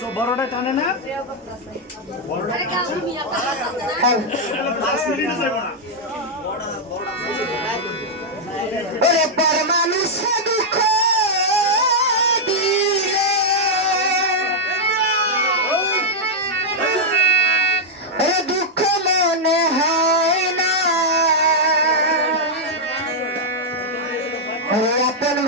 তো বড়টা টানে না? হ্যাঁ। হ্যাঁ। মানুষ দুঃখ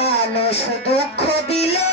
মানুষ দুঃখ দিলে।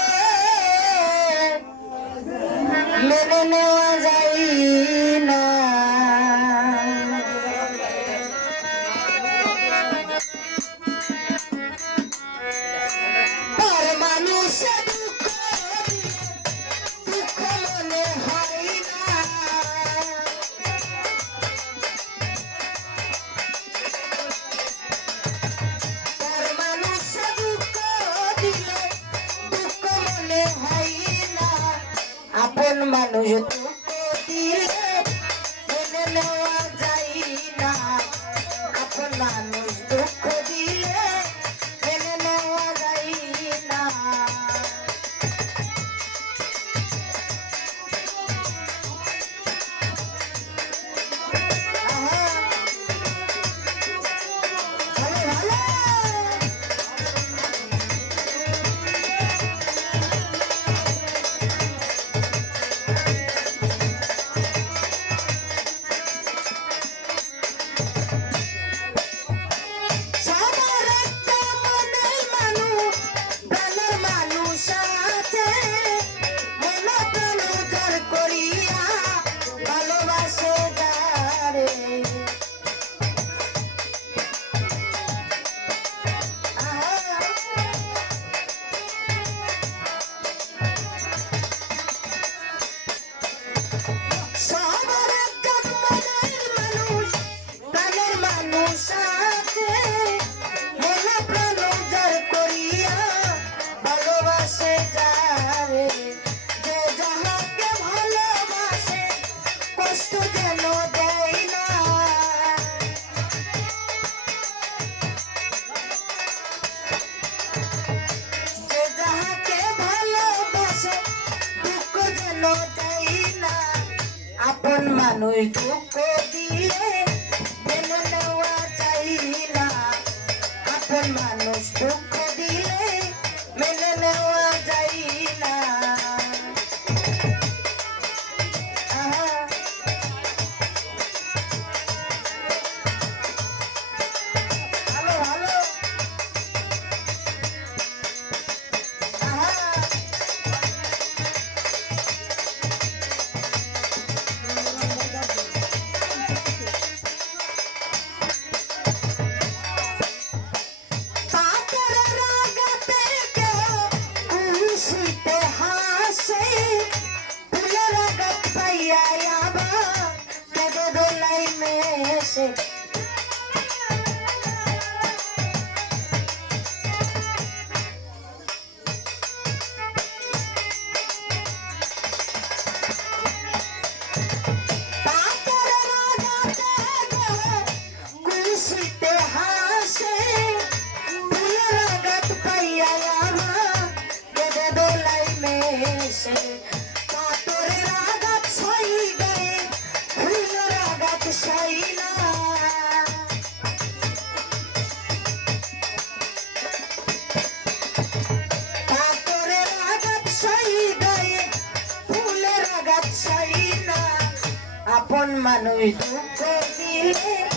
mano y tu cuerpo. আইসে। কাতর রাগাত সই গায়ে হইল রাগাত আপন মানুষ দুঃখ দিলে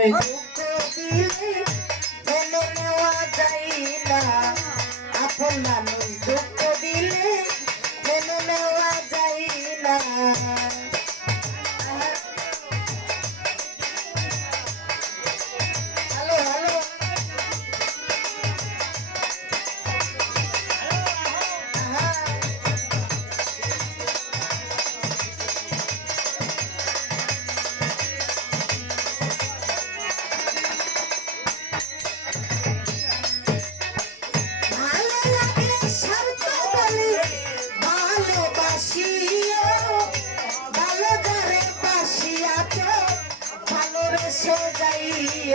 আপন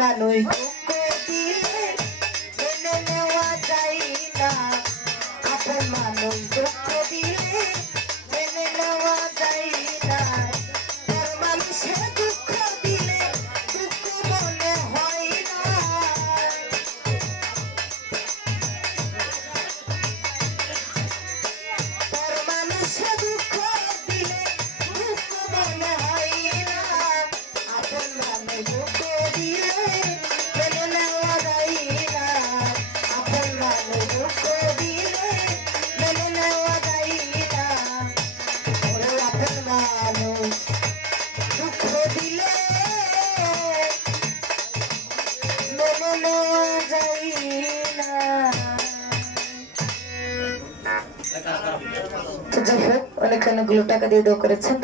আপন অনেকগুলো টাকা দিয়ে দোয়া করেছেন।